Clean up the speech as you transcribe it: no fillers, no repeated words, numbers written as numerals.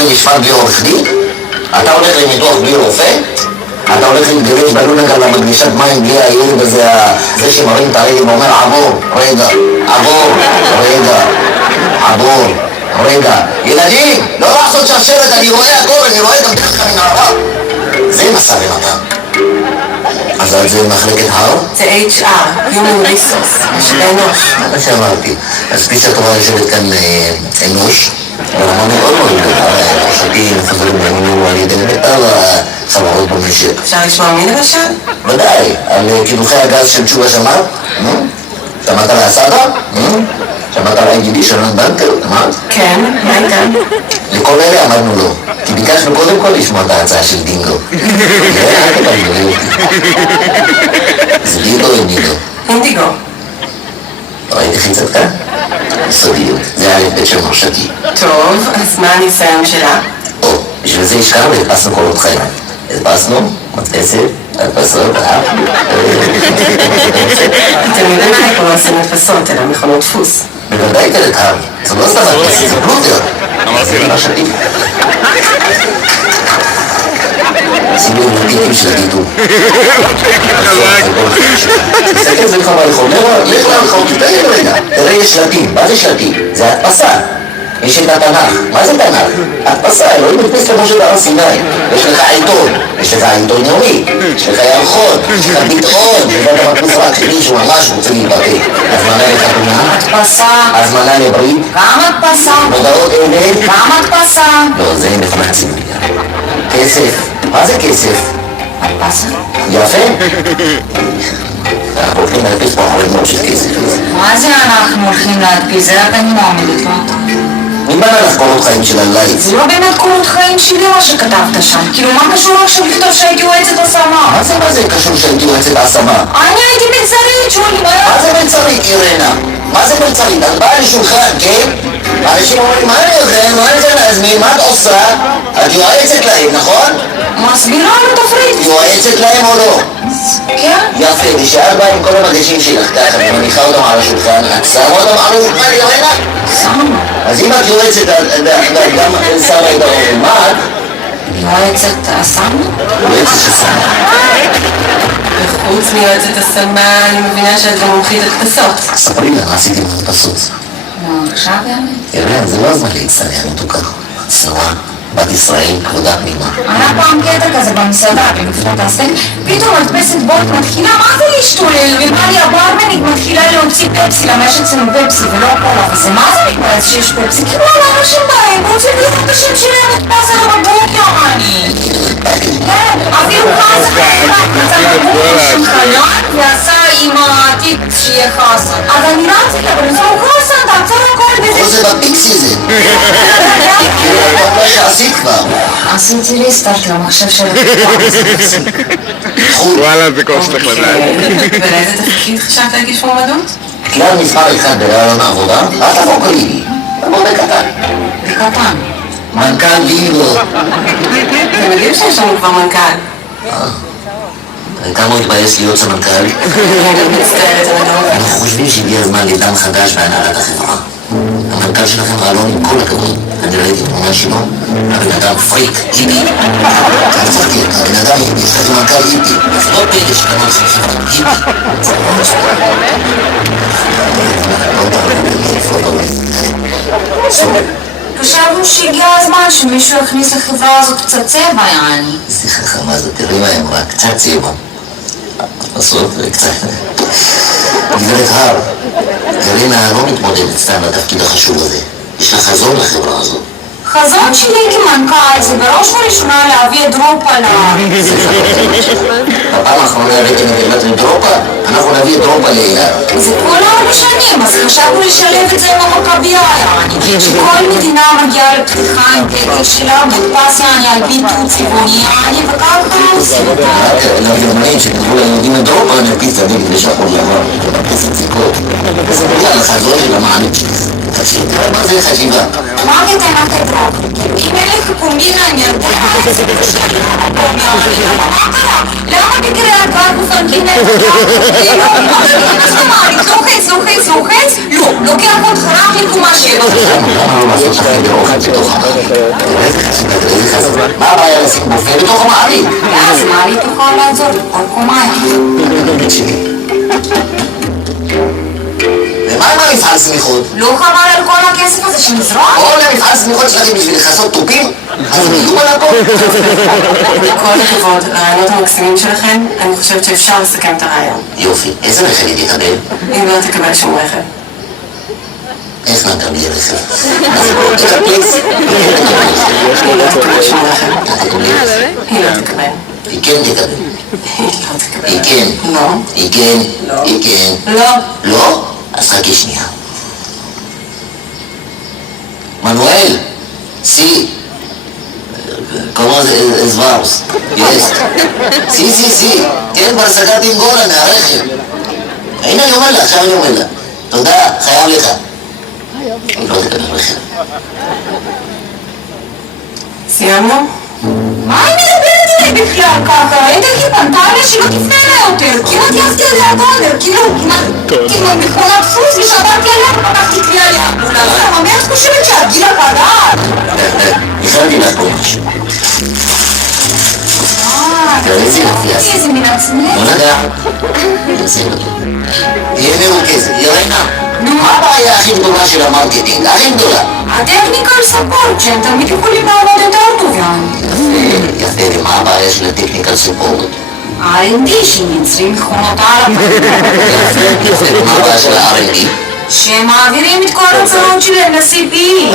למשפט בלי עורך דין? אתה הולך לניתוח בלי רופא? אתה הולך להתגרש בלונגה למגנישת מים בלי הילד הזה, זה שמרים את הרגל ואומר עבור, רגע, עבור, רגע, עבור, רגע. ילדים, לא לעשות שרשרת, אני רואה הכל, אני רואה גם דרך המנהרה. זה מסע ומתן. אז על זה מחלקת הר? זה HR, Human Resource, משאבי אנוש. מה שאמרתי, אז כפי שאת רואה יושבת כאן אנוש, ברמה מאוד מאוד גדולה, ראשתי מפזרים בינינו על ידי מיטב החברות במשק. אפשר לשמוע מי למשל? ודאי, על קידוחי הגז של תשובה שמעת? שמעת על הסבא? שמעת על IGD של רן בנקר? אמרת? כן, מה איתן? לכל אלה אמרנו לא, כי ביקשנו קודם כל לשמוע את ההצעה של דינגו. אל תבלבלי אותי. זה דינגו או אינדיגו? אינדיגו. ראית איך היא צדקה? סודיות, זה א' ב' של מרשתי. טוב, אז מה הניסיון שלה? או, בשביל זה השקענו והדפסנו קורות חיים. הדפסנו, מדפסת, הדפסות, אתם יודעים שפה לא עושים הדפסות, אלא מכונות דפוס. בוודאי תלת הר, זה לא סתם הדפסת, זה פלוטר. אמרתי לה. מרשתי. שימו עם הטיפים של הגידול. תסתכל זה לך ברחוב, לך לרחוב, תתן לי רגע. תראה, יש שלטים, מה זה שלטים? זה הדפסה. יש את התנ"ך, מה זה תנ"ך? הדפסה, אלוהים מדפיס למשה בהר סיני. יש לך עיתון, יש לך עיתון יומי, יש לך ירחון, יש לך ביטאון, ובאת מדפיס רק שמישהו ממש רוצה להתבטא. הזמנה לחתונה? הדפסה. הזמנה לברית? גם הדפסה. מודעות אמת? גם הדפסה. לא, זה מכונה ציבורית. כסף, מה זה כסף? הדפסה. יפה? אנחנו הולכים להדפיס פה הרבה מאוד של כסף. מה זה אנחנו הולכים להדפיס? זה רק אני מעומדת, לא אתה. מי בנה לך קורות חיים של הלייץ? זה לא באמת קורות חיים שלי מה שכתבת שם. כאילו מה קשור עכשיו לכתוב שהייתי יועצת השמה? מה זה קשור שהייתי יועצת ההשמה? אני הייתי מלצרית, שולי, מה זה מלצרית, אירנה? מה זה מלצרית? את באה לשולחן, כן? אנשים אומרים, מה אני אוכל? מה אני צריך להזמין? מה את עושה? את יועצת להם, נכון? מסבירה על תפריט. יועצת להם או לא? כן? יפה, ושאת באה עם כל המגשים שלך ככה, ומניחה אותם על השולחן, את שמה אותם על השולחן, אירנה? שמה. אז אם את יועצת, גם שמה את האוכל, מה את? יועצת השמה? יועצת ששמה. וחוץ מיועצת השמה, אני מבינה שאת גם מומחית הדפסות. ספרי לה, מה עשיתי בהדפסות? לא, עכשיו באמת. יראה, זה לא הזמן להצטנע, מתוקה. צנועה, בת ישראל, כבודה פנימה. היה פעם קטע כזה במסעדה, במפלט הסטייק, פתאום מדפסת בוט מתחילה, מה זה להשתולל? ובא לי הברמנית מתחילה להוציא פפסי, למה יש אצלנו פפסי ולא קולה, וזה מה זה מתפרץ שיש פפסי? כאילו על אנשים באים, רוצים לראות את השם שלהם מודפס על הבקבוק, יומני. כן, אפילו חסן מצא בקבוק של חלון, ועשה עם התיק שיהיה חסן. אז אני רצתי לה, אבל זהו חסן, תעצור הכל בזה. או זה בפיקסי זה. מה שעשית כבר. עשיתי ריסטארט למחשב של וואלה, זה כל שצריך לדעת. ולאיזה תפקיד חשבת להגיש מועמדות? כלל מספר אחד ברעיון העבודה, אל תבוא קליני. תבוא בקטן. בקטן. מנכ"ל בינגו. אתם יודעים שיש לנו כבר מנכ"ל. כמה הוא התבייש להיות סמנכ"ל? אני מצטערת על הדבר. אנחנו חושבים שהגיע הזמן לעידן חדש בהנהלת החברה. המנכ"ל של החברה לא עם כל הכבוד. אני ראיתי תמונה שלו, הבן אדם פריק, היפי. אני צחקתי, הבן אדם היפי, יש לך מנכ"ל היפי. אז לא פלא שקמה לך חברה היפי. זה ממש חשבנו שהגיע הזמן שמישהו יכניס לחברה הזאת קצת צבע, יעני. איזה חכמה זאת, תראי מה היא אמרה, קצת צבע. בסוף קצת... גברת הר, קרינה לא מתמודדת סתם לתפקיד החשוב הזה. יש לה חזון לחברה הזאת. חזון שלי כמנכ"ל זה בראש ובראשונה להביא את דרופה בפעם האחרונה הבאתם את דרופה, אנחנו נביא את דרופה לאילת. זה כל 4 שנים, אז חשבנו לשלב את זה עם המכבייה, יעני. שכל מדינה מגיעה לפתיחה עם דגל שלה, מודפס יעני על פי תות צבעוני, יעני, וככה עושים אותה. רק לגרמנים שכתבו ליהודים את דרופה, נדפיס את הדגל לשחור לבן, נדפיס את סיכות. וזה בגלל החזון של המענק שלך. תקשיב, תראה מה זה חשיבה. מה קטנה כדרוק? אם אין לך קומבינה עם ילדי הארץ, מה קרה? למה בקריית גת מפנקים לוחץ, לא, לוקח אותך רק לקומה שלו. למה לא לעשות חדר אוכל בתוך המעלית? איזה חזרה. מה הבעיה לשים בופה בתוך המעלית? ואז מעלית תוכל לעזור לכל קומה. באמת שלי. ומה עם המפעל סמיכות? לא חבל על כל הכסף הזה שנזרוק? כל המפעל סמיכות שלכם בשביל לכסות תופים? אז תהיו על הכל. כל הכבוד, הרעיונות המקסימים שלכם, אני חושבת שאפשר לסכם את הרעיון. יופי, איזה רכב היא תקבל? אם לא תקבל שום רכב. איך נתן לי רכב? אז בואו תחפש. היא לא תקבל שום רכב. היא לא תקבל. היא כן תקבל. היא לא תקבל. היא כן. לא. היא כן. היא כן. לא. לא? אז חכי שנייה. מנואל, סי. ¿Cómo es vamos? Yes. Sí. כן, כבר סגרתי עם גורן מהרכב. הנה אני אומר לה, עכשיו אני אומר לה. תודה, חייב לך. היא לא תקבל רכב. סיימנו? מה היא מדברת אליי בכלל ככה? אין תגיד, פנתה אליי שלא תפנה אליי יותר. כמעט יפתי על זה הדולר, כאילו מכונת דפוס ושברתי עליה ופתחתי קריאה לאמבולנס. ממש חושבת שהגיל הפגעת. הכנתי לך פה משהו. איזה יופי. איזה מין עצמי. לא נגע. נשים אותו. תהיה מרוכזת, ירנה. מה הבעיה הכי גדולה של המרקטינג? הכי גדולה. הטכניקל ספורט, שהם תמיד יכולים לעבוד יותר טוב, יעני. יפה, ומה הבעיה של הטכניקל ספורט? R&D שמייצרים מכונות על יפה, מה הבעיה של ה-R&D? שהם מעבירים את כל ההוצאות שלהם ל-CPE.